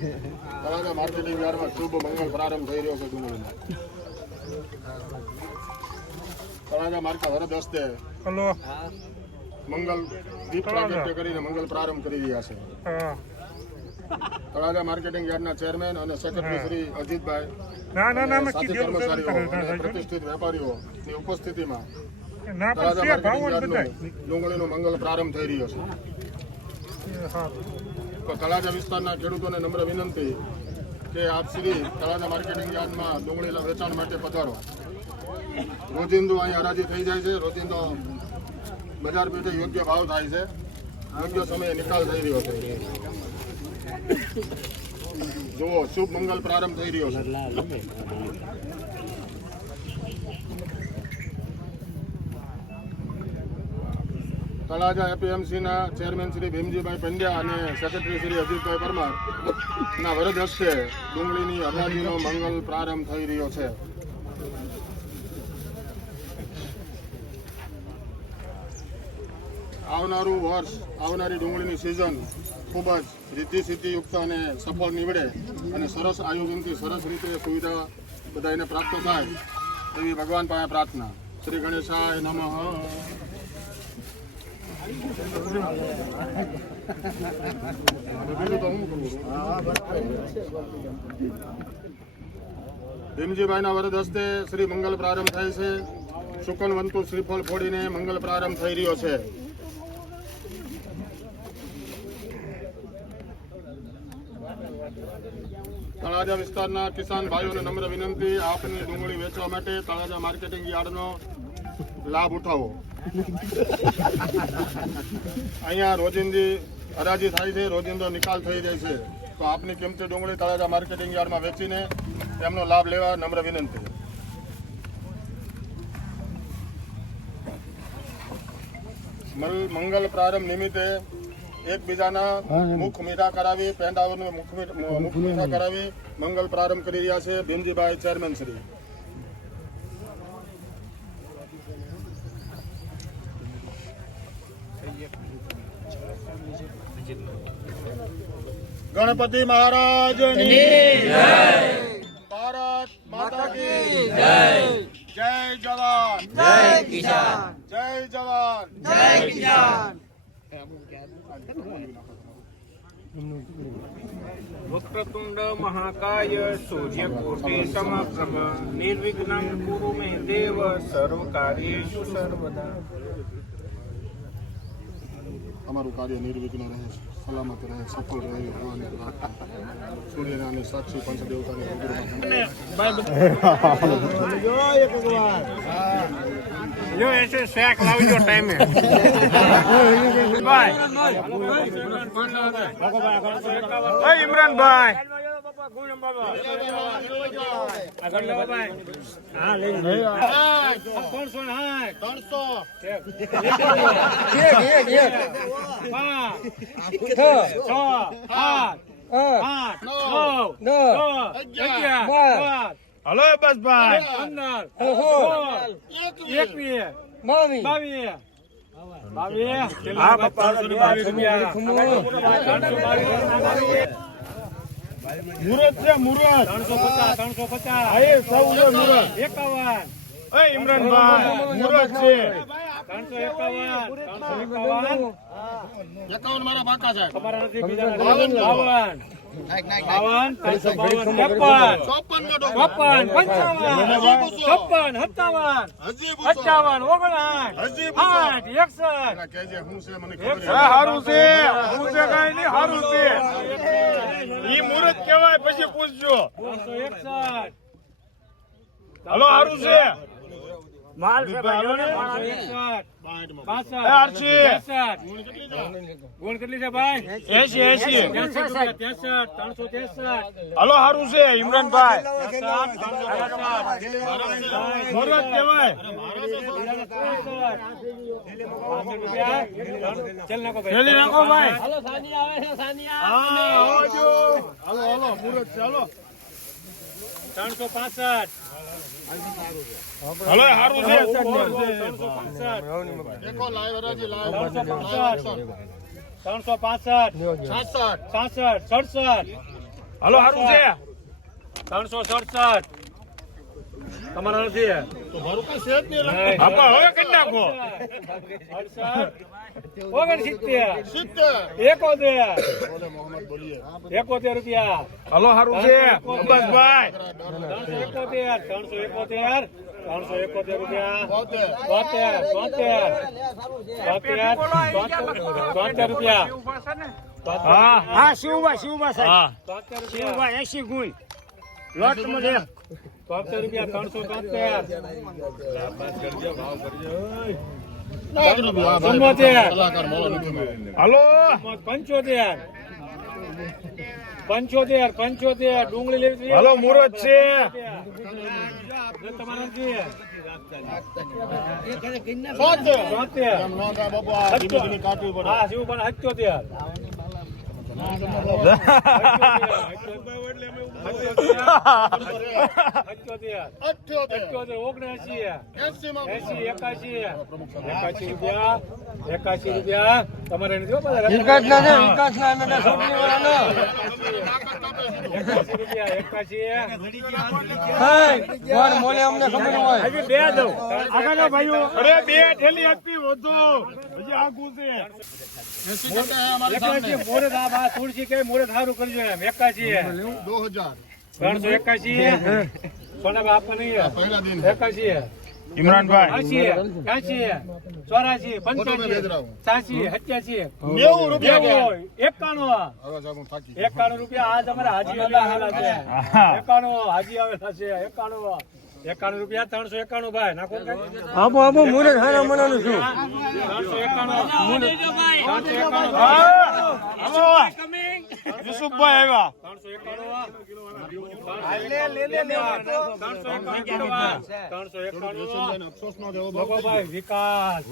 Talaja marketing યાર્ડમાં શુભ મંગળ પ્રારંભ થઈ રહ્યો છે ડુંગળીનો તળાજા માર્કેટ વરદ હસ્તે હલો. મંગલ દીપ પ્રાગટ્ય કરીને મંગલ પ્રારંભ કરી રહ્યા છે. તળાજા માર્કેટિંગ યાર્ડના ચેરમેન અને સેક્રેટરી શ્રી અજીતભાઈ પ્રતિષ્ઠિત વેપારીઓની ઉપસ્થિતિમાં ડુંગળી તળાજા પણ માર્કેટિંગ ને ડુંગળીનો મંગલ પ્રારંભ થઈ રહ્યો છે. તળાજા વિસ્તારના ખેડૂતોને નમ્ર વિનંતી કે આપ શ્રી તળાજા માર્કેટિંગ યાર્ડમાં ડુંગળીના વેચાણ માટે પધારો. રોજિંદુ અહીં હરાજી થઈ જાય છે. રોજિંદો બજાર પેટે યોગ્ય ભાવ થાય છે. યોગ્ય સમયે નિકાલ થઈ રહ્યો છે. જુઓ, શુભ મંગલ પ્રારંભ થઈ રહ્યો છે. તળાજા એપીએમસીના ચેરમેન શ્રી ભીમજીભાઈ પંડ્યા અને સેક્રેટરી શ્રી અજીતભાઈ પરમાર. ના વરદ હસ્તે ડુંગળીની હરાજીનો મંગલ પ્રારંભ થઈ રહ્યો છે. આવનારું વર્ષ, આવનારી ડુંગળીની સિઝન ખૂબ જ રિદ્ધિ સિદ્ધિયુક્ત અને સફળ નીવડે અને સરસ આયોજનથી સરસ રીતે સુવિધા બધાને પ્રાપ્ત થાય એવી ભગવાન પાસે પ્રાર્થના. શ્રી ગણેશાય નમઃ. ભીમજીભાઈના વરદ હસ્તે શ્રી મંગલ પ્રારંભ થાય છે. શુકનવંતુ શ્રીફળ ફોડીને મંગલ પ્રારંભ થઈ રહ્યો છે. તળાજા વિસ્તારના કિસાન ભાઈઓને નમ્ર વિનંતી, આપની ડુંગળી વેચવા માટે તળાજા માર્કેટિંગ યાર્ડનો લાભ ઉઠાવો. અહીંયા રોજિંદી હરાજી થાય છે રોજિંદો નિકાલ થઈ જાય છે. તો આપની કિંમતી ડુંગળી તળાજા માર્કેટિંગ યાર્ડમાં વેચીને તેમનો લાભ લેવા નમ્ર વિનંતી. મંગલ પ્રારંભ નિમિત્તે એકબીજાના મુખ મીઠા કરાવી મીઠ- મુખ મીઠા કરાવી મંગલ પ્રારંભ કરી રહ્યા છે ભીમજીભાઈ ચેરમેન શ્રી. ગણપતિ મહારાજ ભારત માતા કી જય જય જવાન જય કિસાન જય જવાન જય કિસાન વક્રતુંડ મહાકાય સૂર્યકોટિ સમપ્રભ નિર્વિઘ્નં કુરુ મે દેવ સર્વ કાર્યેષુ સર્વદા અમારું કાર્ય નિર્વિઘ્ન રહે સલામત રહે સફળ રહે ભગવાનની પ્રાર્થના સૂર્યના અને સાક્ષી પંચ દેવતાની જો એસે શેક લાવી દો ટાઈમે ભાઈ હલો બસ ભાઈ. એકવીસ બાવીસ બાવીસ પપ્પા બાવીસ રૂપિયા મુરત છે મુરત. ત્રણસો પચાસ ત્રણસો પચાસ સૌ મુરત. એકાવન. ઓય ઇમરાનભાઈ મુરત છે. ત્રણસો એકાવન. ત્રણસો એકાવન. એકાવન મારા બાકા છે. તમારા નથી બીજા બાવન બાવન. બાવન ત્રણસો બાવન. ત્રેપન ચોપન નો ડોકો. પંચાવન. સત્તાવન. અઠાવન આઠ એકસઠ. છે હું છે કઈ નહીં હારું છે. પૂછજો હલો હારું છે માલ છે ગુણ કેટલી છે ભાઈ? એસી એસી. ત્રણસો ત્રેસઠ. હલો હારું છે ઇમરાનભાઈ. કહેવાય. ચલી નાખો ભાઈ. હાલો છે ત્રણસો પાસઠ હલો. ત્રણસો પાસઠ. દેખો લાઈવ છે. ત્રણસો પાસઠ ત્રણસો પાસઠ. છાસઠ સાસઠ સડસઠ. હલો સારું છે. ત્રણસો સડસઠ. તમારા નથી તો મારું કઈ છે જ નહીં આપા હવે કરી નાખો. ઓગણ સિત્તેર. એકોતેર. મોહમ્મદ બોલીએ. એકોતેર રૂપિયા. હલો સારું છે. અબ્બાસભાઈ. ત્રણસો એકોતેર ત્રણસો એકોતેર ત્રણસો એકોતેર રૂપિયા. બોતેર. બોતેર બોતેર. તોતેર રૂપિયા. હા. હા શિવભાઈ શિવભાઈ સાહેબ. શિવભાઈ એસી ગુણ. લોટમાં એક તોતેર રૂપિયા ત્રણસો તોતેર. ચુમ્મોતેર. હાલો. પંચોતેર. પંચોતેર પંચોતેર. ડુંગળી લેવી હલો મુરત છે. તમારા છે. હા શિવ પણ હત્યોતેર અઠ્યોતેર. હત્યોતેર ઓગણએસી એંસીમાં એસી એકાશી રૂપિયા. તમારે એકાશી રૂપિયા. એકાશી અમને ખબર હોય બે દઉં આગળ ભાઈઓ અરે બે ઠેલી આપી વધુ હજી આગું છે. મોરે આ બા તુલસી કે મોરે સારું કરજો એમ. એકાશી દો હજાર. ત્રણસો એકાશી સોના આપવા નહીં એકાશી ઇમરાનભાઈ. એસી એસી ચોરાસી ફોટો પંચ્યાસી સાસી સત્યાસી નેવું રૂપિયા એકાણું. એકાણું રૂપિયા આજ અમારા હાજી આવેલા છે. એકાણું હાજી આવેલા છે. એકાણું એકાણું રૂપિયા ત્રણસો એકાણું ભાઈ. નાખો આબો આપો મુરત હારા મનાનું છું. ત્રણસો એકાણું. યુસુફભાઈ આવ્યા. ત્રણસો એકાણું ત્રણસો એકાણું વિકાસ.